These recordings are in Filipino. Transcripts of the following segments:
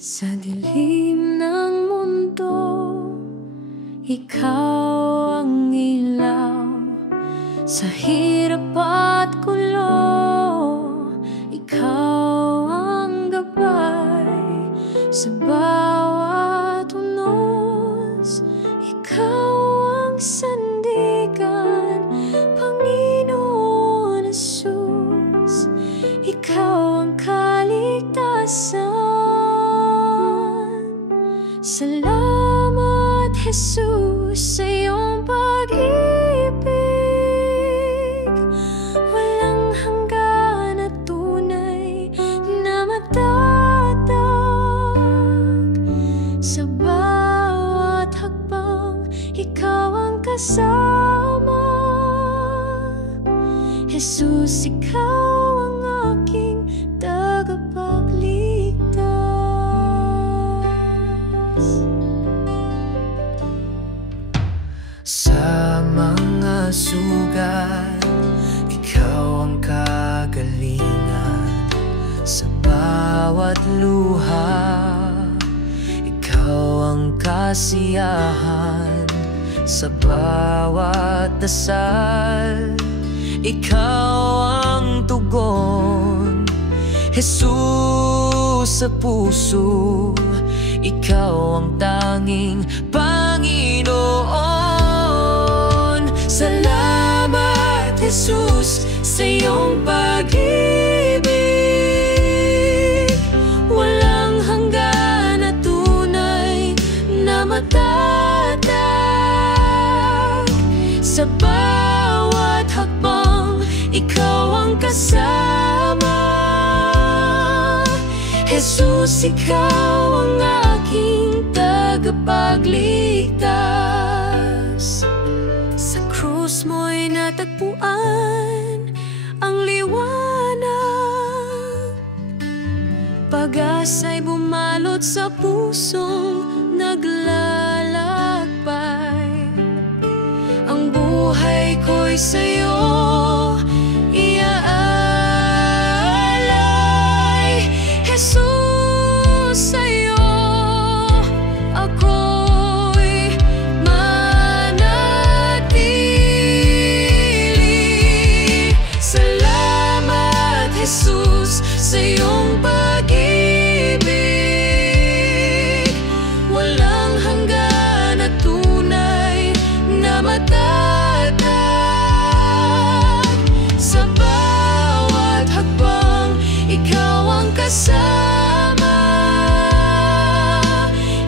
Sa dilim ng mundo, ikaw ang ilaw. Sa hirap at gulo, ikaw ang gabay. Sa bawat unos, ikaw ang sandigan. Panginoon Jesus, ikaw ang kaligtasan. Salamat, Jesus, sa iyong pag-ibig. Walang hanggan at tunay na matatag. Sa bawat hakbang, ikaw ang kasama. Jesus, ikaw ang aking tagapagligtas. Sa mga sugat, ikaw ang kagalingan. Sa bawat luha, ikaw ang kasiyahan. Sa bawat dasal, ikaw ang tugon. Jesus, sa puso, ikaw ang tanging Panginoon. Salamat, Jesus, sa iyong pag-ibig. Walang hanggan at tunay na matatag. Sa bawat hakbang, ikaw ang kasama. Jesus, ikaw ang aking tagapagligtas. Sa krus mo'y natagpuan ang liwanag. Pag-asa'y bumalot sa pusong naglalakbay. Ang buhay ko'y sa'yo iaalay. Jesus, sa'yo ako'y manatili. Salamat, Jesus, sa iyong pag-ibig. Walang hanggan at tunay na matatag. Sa bawat hakbang, ikaw ang kasama.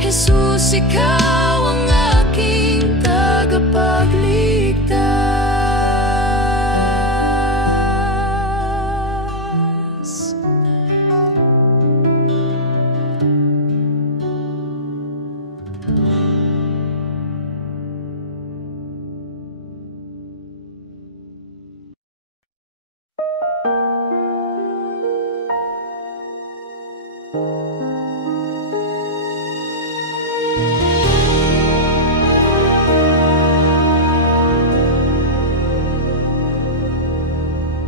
Jesus, ikaw ang aking tagapagligtas.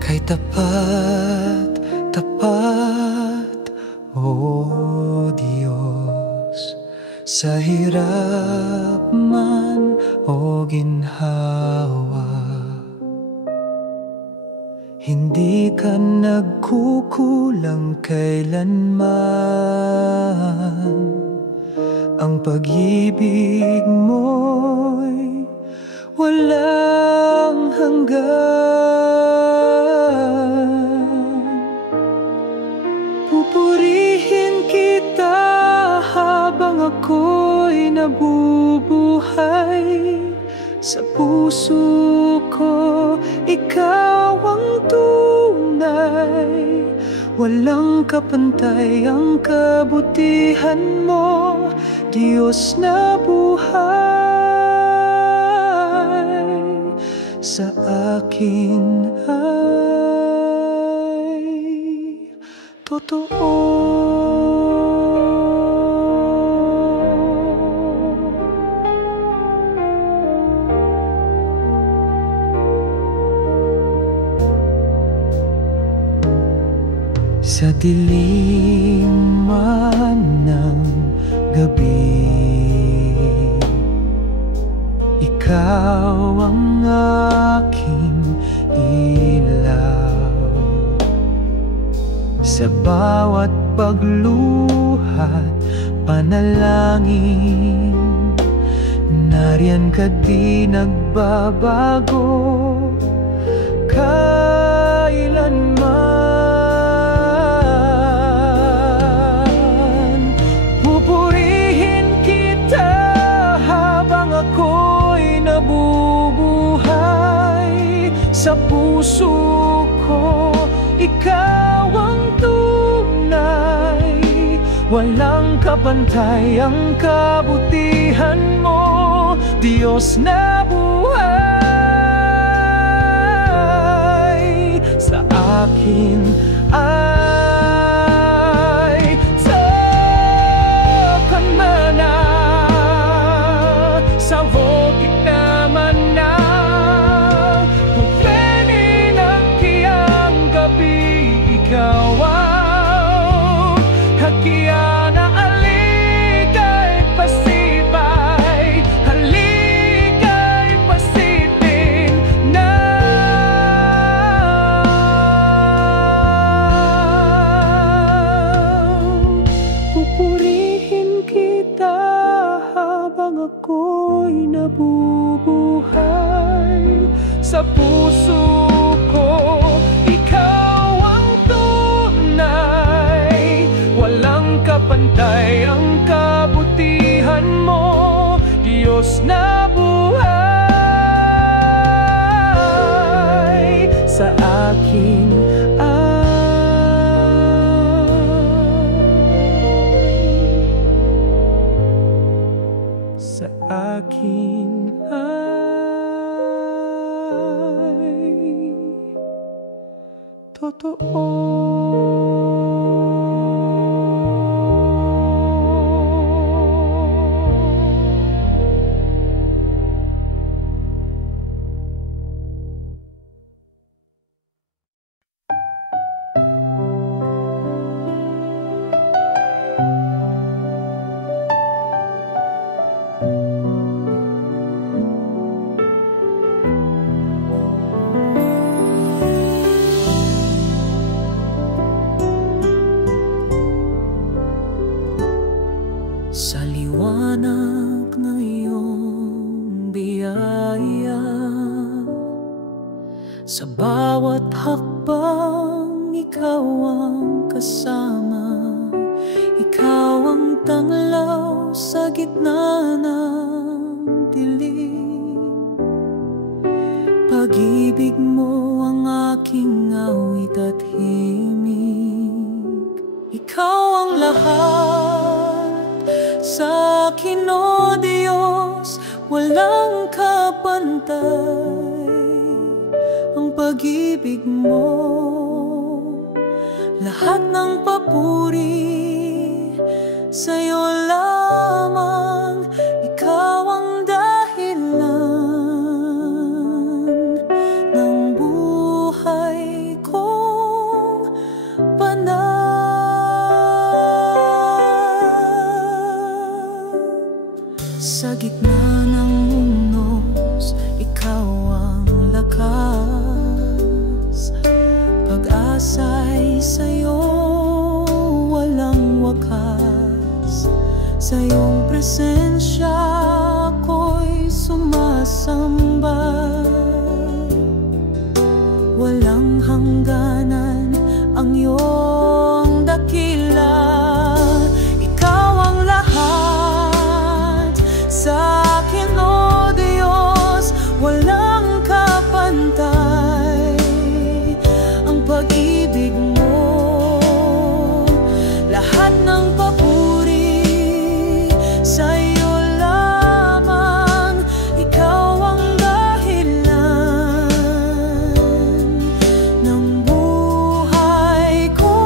Kay tapat, tapat, O Diyos, sa hirap man o ginhawa. Hindi ka nagkukulang kailanman. Ang pag-ibig mo'y walang hanggan. Pupurihin kita habang ako'y nabubuhay. Sa puso ko, ikaw ang tunay. Walang kapantay ang kabutihan mo, Diyos na buhay. Sa akin ay totoo. Sa dilim man ng gabi. Ikaw ang aking ilaw. Sa bawat pagluhat, panalangin, nariyan ka di nagbabago kailanman. Pupurihin kita habang ako'y nabubuhay. Sa puso ko, ikaw ang tunay. Walang kapantay ang kabutihan mo, Diyos na buhay. Sa akin ay takan mana, sa votik naman na pupeni ng kiyang gabi. Ikaw ang hakiana, alikay pasipay, halikay pasipin na. Pupurihin kita habang ako'y nabubuhay. Sa puso ko, ikaw ang tunay. Walang kapantay ang kabutihan mo, Diyos na buhay. Sa akin sa akin ay totoo. Sa liwanag ng iyong biyaya, sa bawat hakbang ikaw ang kasama. Ikaw ang tanglaw sa gitna ng dilim. Pag-ibig mo ang aking awit at himig. Ikaw ang lahat sa akin, o Diyos, walang kapantay ang pag-ibig mo. Lahat ng papuri sa'yo lamang. Ikaw ang dahilan ng buhay kong panahon. Sa gitna ng unos, ikaw ang lakas. Pag-asa'y sa'yo walang wakas. Sa iyong presensya ako'y sumasamba. Walang hangganan ang iyong dakila. Ikaw ang lahat sa akin, o Diyos, walang kapantay ang pag-ibig mo. Lahat ng papuri sa'yo lamang. Ikaw ang dahilan ng buhay ko.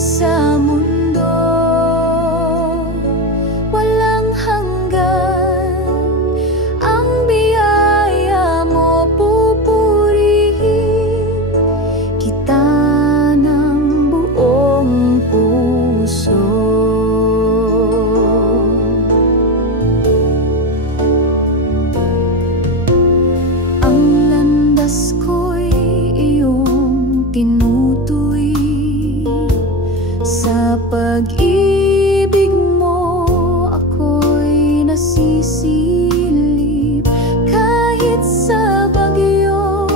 sa mundo. Walang hanggan ang biyaya mo, pupurihin kita ng buong puso. Ang landas ko'y iyong tinutuwi, sa pag-ibig mo ako'y nasisilip. Kahit sa bagyo,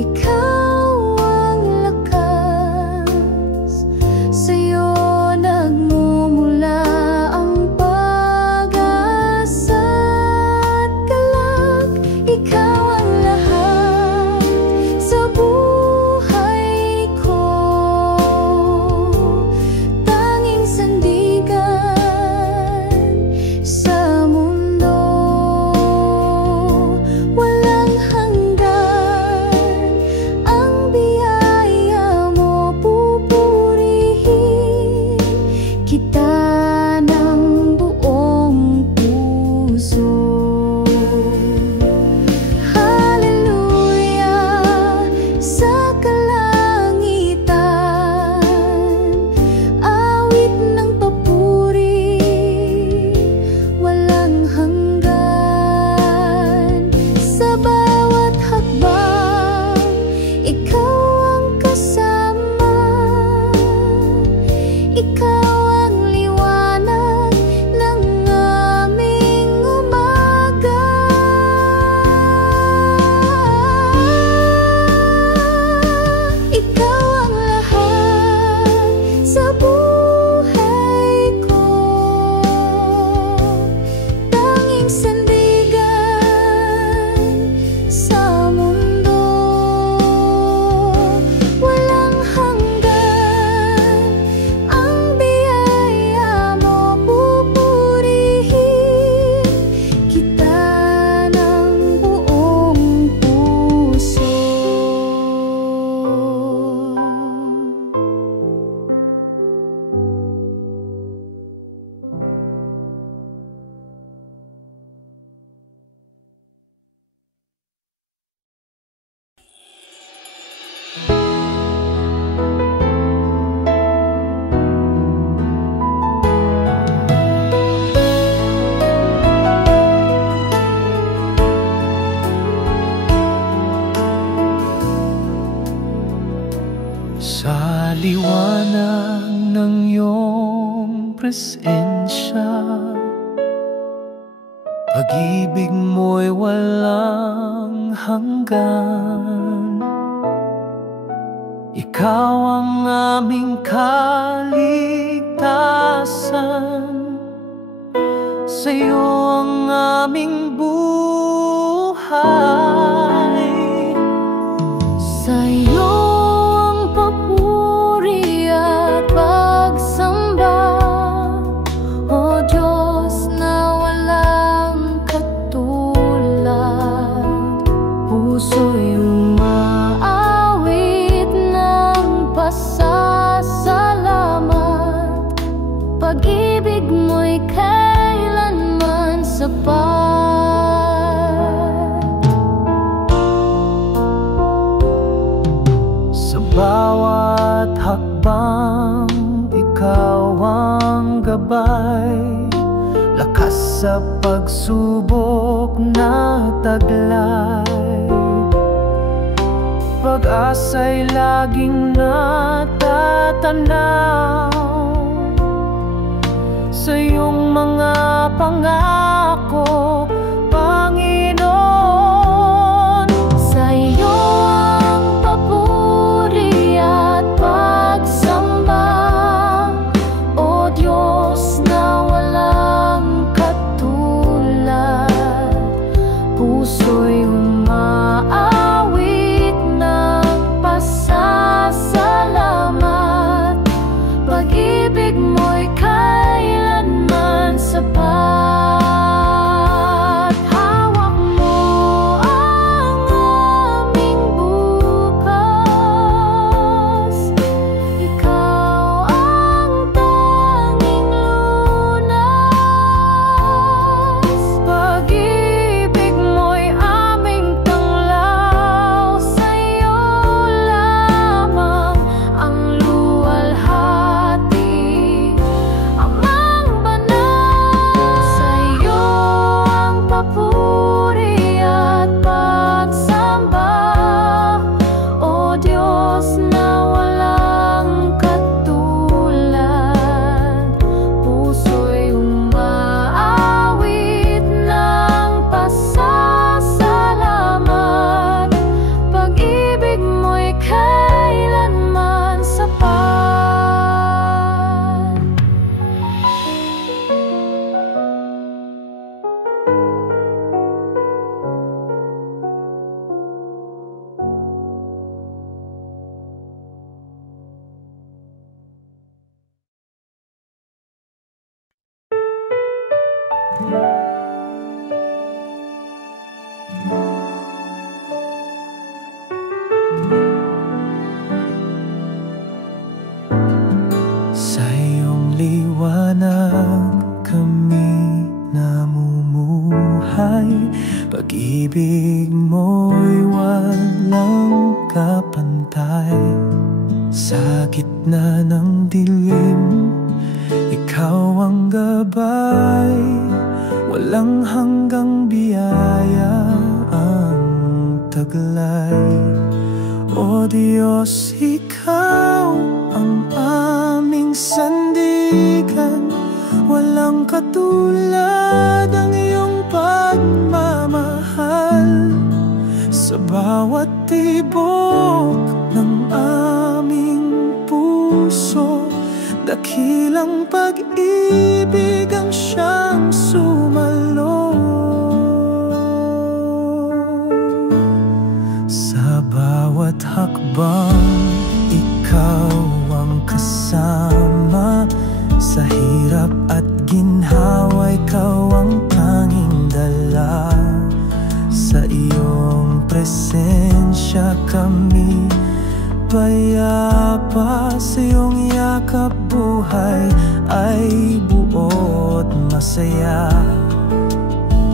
ikaw ang lakas. Sa'yo nagmumula ang pag-asa at galak. Ikaw ang lahat sa buhay ko, tanging sandigan sa mundo. Walang hanggan ang biyaya mo, pupurihin kita ng buong puso. Hallelujah sa kalangitan, awit ng papuri, walang hanggan. Sa bawat hakbang, ikaw ang kasama. Ikaw ang liwanag ng aming umaga. Ikaw ang lahat sa buhay ko, tanging sandigan sa mundo. Walang hanggan ang biyaya mo, pupurihin kita ng buong puso. Sa liwanag ng iyong presensya, pag-ibig mo'y walang hanggan. Ikaw ang aming kaligtasan, sa'yo ang aming buhay. Sa'yo ang papuri at pagsamba, O Diyos na walang katulad. Puso'y umaawit ng pasasalamat. Pag-ibig mo'y kailanman sapat. Sa bawat hakbang, ikaw ang gabay. Lakas sa pagsubok na taglay. Pag-asa'y laging natatanaw sa iyong mga pangako, Panginoon. Sa'yo ang papuri at pagsamba, O Diyos na walang katulad. Puso'y umaawit ng pasasalamat. gitna ng dilim, ikaw ang gabay, walang hanggang biyaya ang taglay. O Diyos, ikaw ang aming sandigan, walang katulad ang iyong pagmamahal. Sa bawat tibok ng aming puso, dakilang pag-ibig ang siyang sumalo. Sa bawat hakbang, ikaw ang kasama. Sa hirap at ginhawa, ikaw ang tanging dala. Sa iyong presensya kami payapa, sa iyong yakap buhay ay buot masaya.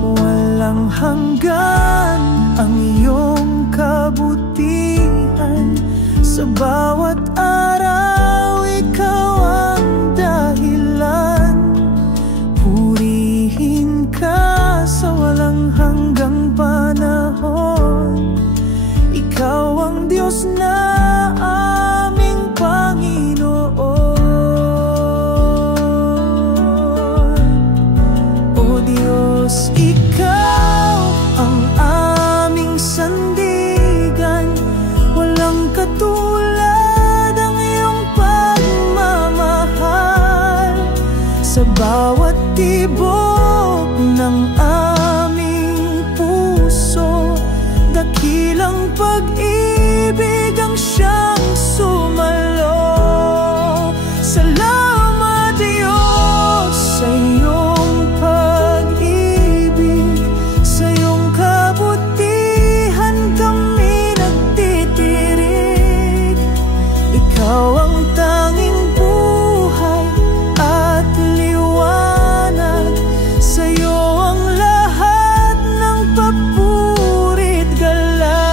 Walang hanggan ang iyong kabutihan, sa bawat araw ikaw ang dahilan. Purihin ka sa walang hanggang panahon, ikaw ang Diyos na aming Panginoon. O Diyos, ikaw ang aming sandigan, walang katulad ang iyong pagmamahal. Sa bawat tibok ng aming puso, dakilang pag-ibig ang siyang sumalo. Salamat Diyos sa iyong pag-ibig, sa iyong kabutihan kami nagtitirig. Ikaw ang tanging buhay at liwanag, sa iyo ang lahat ng papurit galang.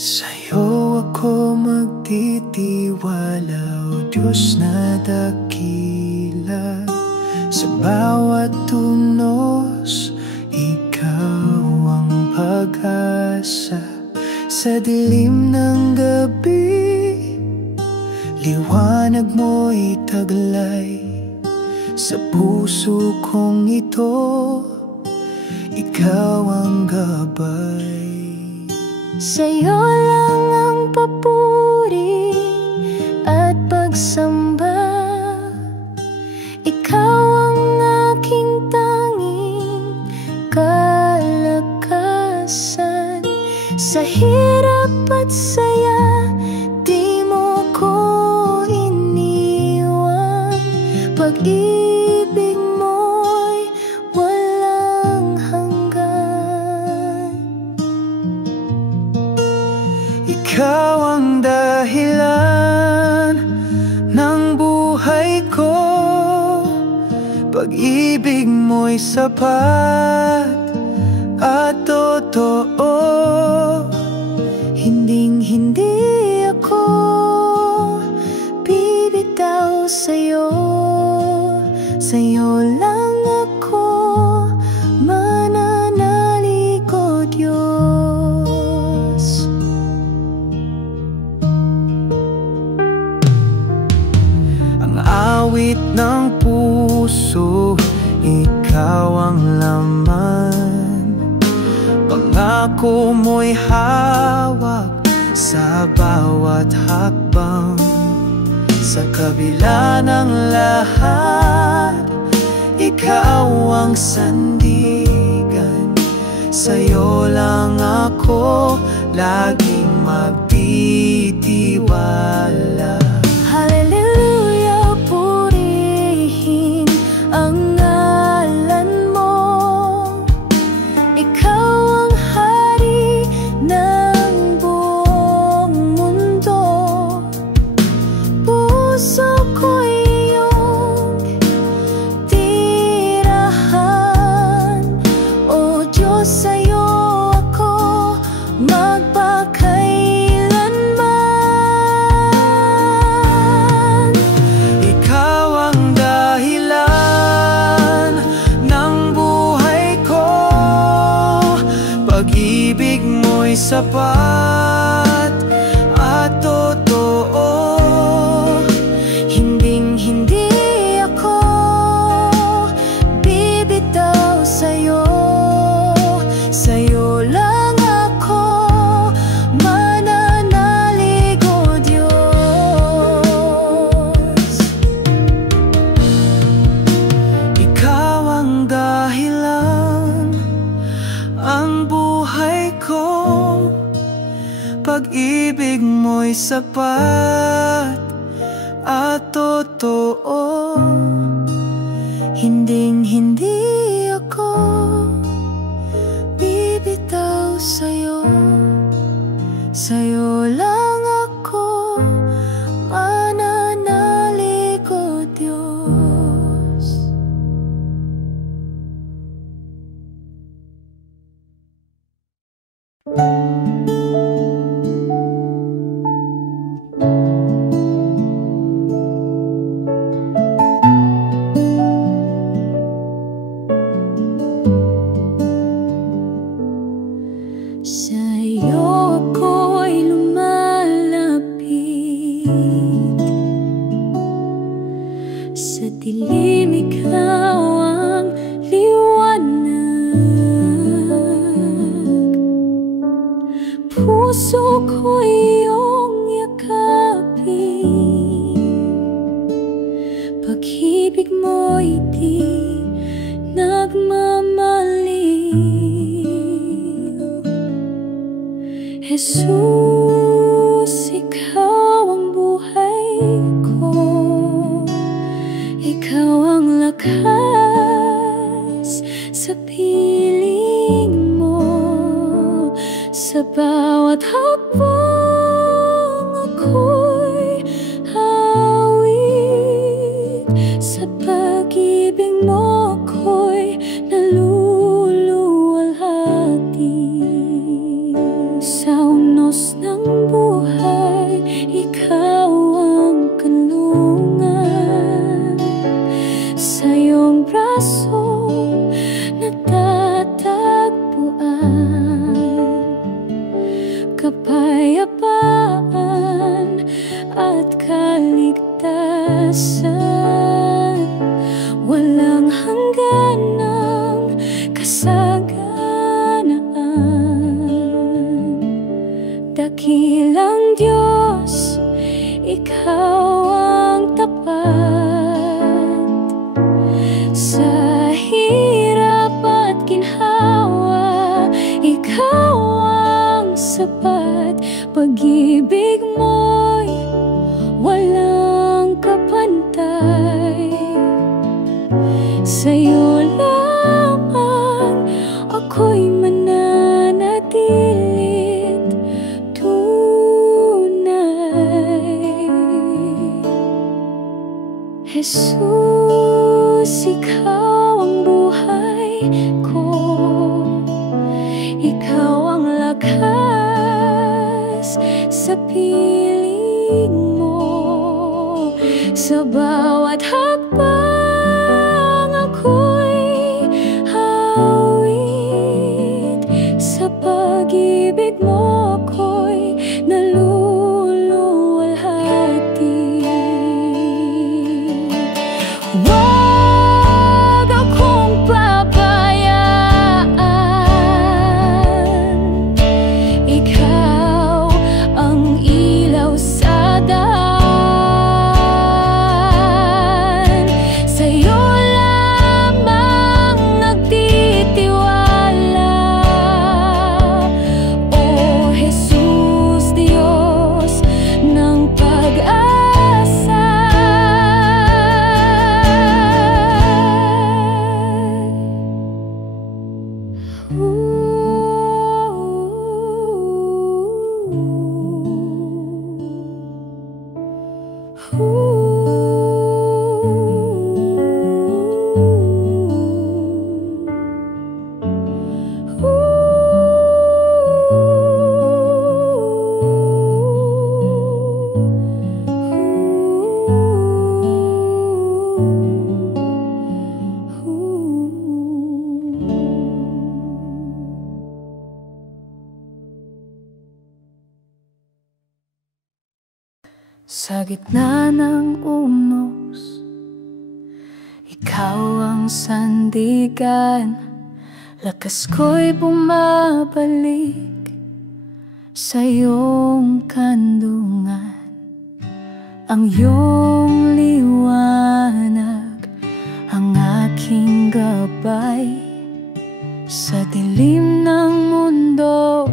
Sa'yo ako magtitiwala, O Diyos na dakila. Sa bawat tunos, ikaw ang pag-asa. Sa dilim ng gabi, liwanag mo'y taglay. Sa puso kong ito, ikaw ang gabay. Sa'yo lang ang papuri at pagsamba, ikaw ang aking tanging kalakasan. Sa hirap at saya, di mo ko iniwan. Pag-ibig mo'y walang hanggan. Ikaw ang dahilan ng buhay ko, pag-ibig mo'y sapat at totoo. Hinding-hindi ako bibitaw sa'yo, sa'yo lang ako mananalig, O Diyos. Ang awit ng puso, ikaw ang laman. Pangako mo'y hawak sa bawat hakbang. Sa kabila ng lahat, ikaw ang sandigan. Sa'yo lang ako laging magtitiwala. Hallelujah, purihin ang ngalan mo. Ikaw ang hari ng buong mundo. Puso ko'y iyong tirahan. O Diyos, sa'yo ako magpakailanman. Ikaw ang dahilan ng buhay ko. Pag-ibig mo'y sapat at totoo. Hinding-hindi ako bibitaw sa'yo. Sa'yo lang ako mananalig, O Diyos. Ikaw ang dahilan, ang buhay ko. Pag-ibig mo'y sapat at totoo. Hinding-hindi ako bibitaw sa'yo. Sa'yo lang ako mananalig, O Diyos. Sa'yo ako'y lumalapit. Sa dilim ikaw ang liwanag. Puso ko'y iyong yakapin. Pag-ibig mo'y di nagmamaliw. Jesus, ikaw ang buhay ko. Ikaw ang lakas sa piling mo. Sa bawat hakbang ako'y hawig. Sa pag-ibig mo ako'y naluluwalhati. Sa unos ng buhay, ikaw ang kanlungan. Sa iyong braso natatagpuan kapayapaan at kaligtasan. Walang hangganang kasaganaan. Dakilang Diyos, ikaw ang tapat. Sa hirap at ginhawa, ikaw ang sapat. Pag-ibig mo'y walang kapantay. Sa'yo lamang ako'y mananatilit tunay. Jesus, ikaw ang buhay ko. Ikaw ang lakas sa piling mo. Sa bawat hakbang ako'y hawid. Sa pag-ibig mo ako'y naluluwalhati. Huwag akong pabayaan. Ikaw ang ilaw sa daan. Sa gitna ng unos, ikaw ang sandigan. Lakas ko'y bumabalik sa iyong kandungan. Ang iyong liwanag ang aking gabay sa dilim ng mundo.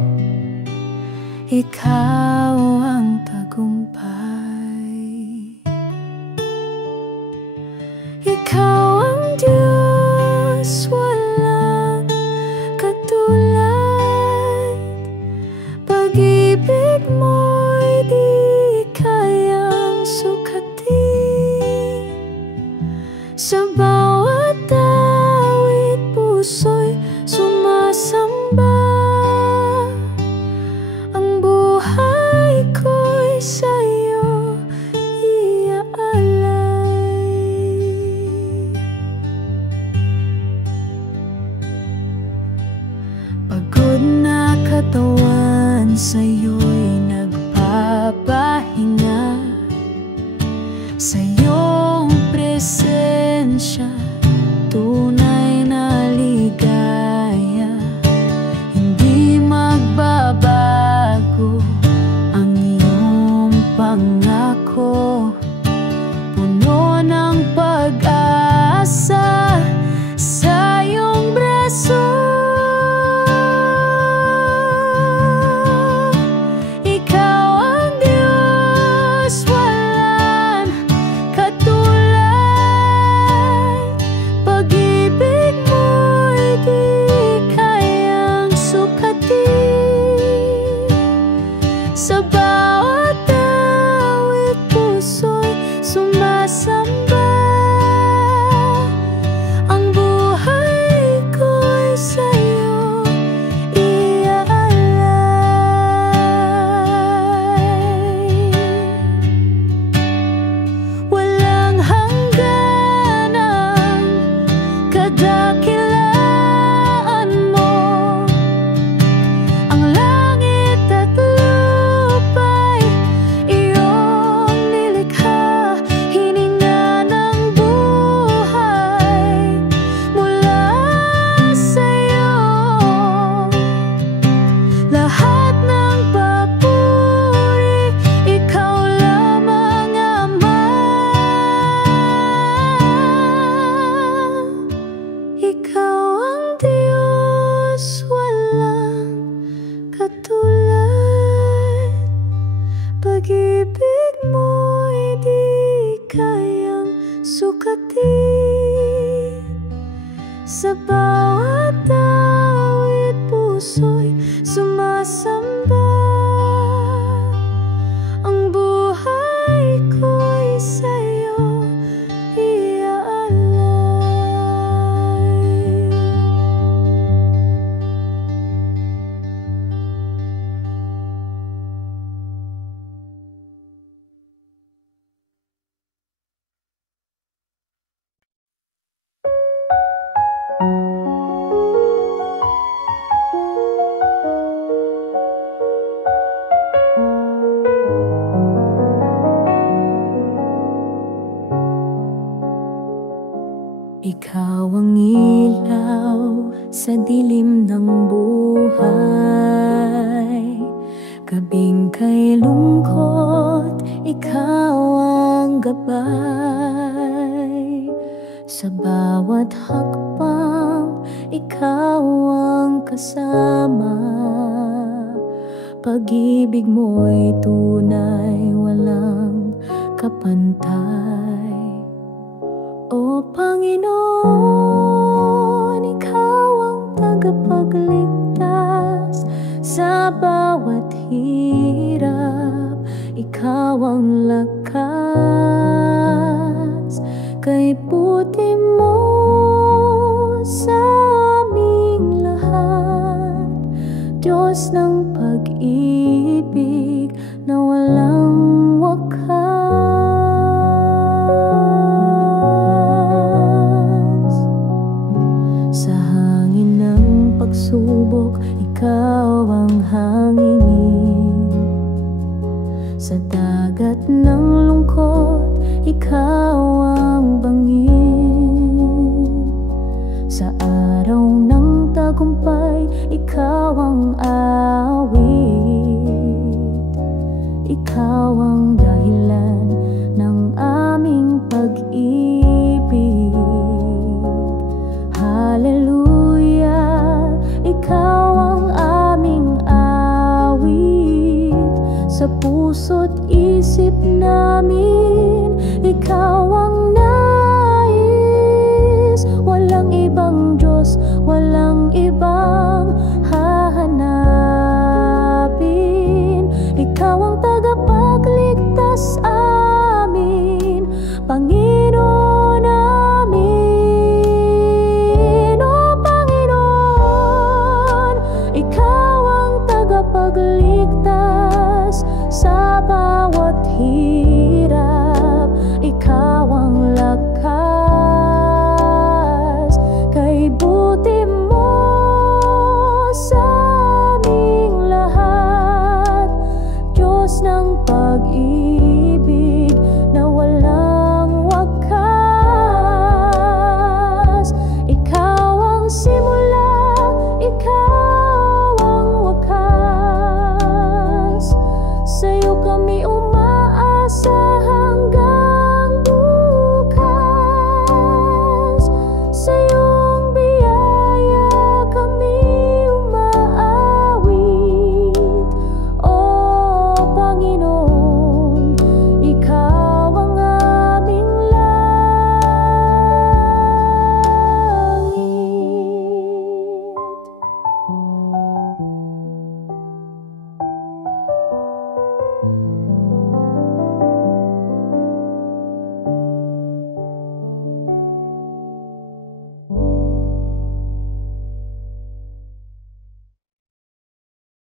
Ikaw ang tagumpay. Ikaw ang Diyos, walang katulad. Pag-ibig mo'y di kayang sukatin. Sa bawat awit puso'y sumasamba. Ang buhay ko'y sa'yo iaalay. Pagod na katawan sa'yo'y nagpapahinga. Sa iyong presensya, tunay na ligaya. Hindi magbabago ang iyong pangako. Puno ng pag-asa sa iyong braso. Ikaw ang Diyos, walang katulad. Pag-ibig mo'y di kayang sukatin. Sa bawat awit puso'y sumasamba. Ang buhay ko'y sa'yo iaalay. Walang hangganan kadakilaan mo. Ang langit at lupa'y iyong nilikha. Hininga ng buhay mula sa'yo. Lahat ng papuri, ikaw lamang, Ama. Ikaw ang Diyos, walang katulad. Pag-ibig mo'y di kayang sukatin. Sa bawat awit puso'y sumasamba. Ang buhay ko'y sa'yo iaalay. Ikaw ang ilaw sa dilim ng buhay. Gabing kay lungkot, ikaw ang gabay. Sa bawat hakbang, ikaw ang kasama. Pag-ibig mo'y tunay, walang kapantay. O Panginoon, ikaw ang tagapagligtas. Sa bawat hirap, ikaw ang lakas. Kay puti mo sa aming lahat, Diyos ng pag-ibig na walang wakas. Sa hangin ng pagsubok, ikaw ang hanginin. Sa dagat ng lungkot, ikaw ang bangin. Sa araw ng tagumpay, ikaw ang awit. Ikaw ang dahilan ng aming pag-ibig. Hallelujah, ikaw ang aming awit. Sa puso't isip namin, ikaw ang nais. Walang ibang Diyos, walang ibang hahanapin. Ikaw ang tagapagligtas amin, Panginoon namin. O Panginoon, ikaw ang tagapagligtas sa bawat hirap. Ikaw ang lakas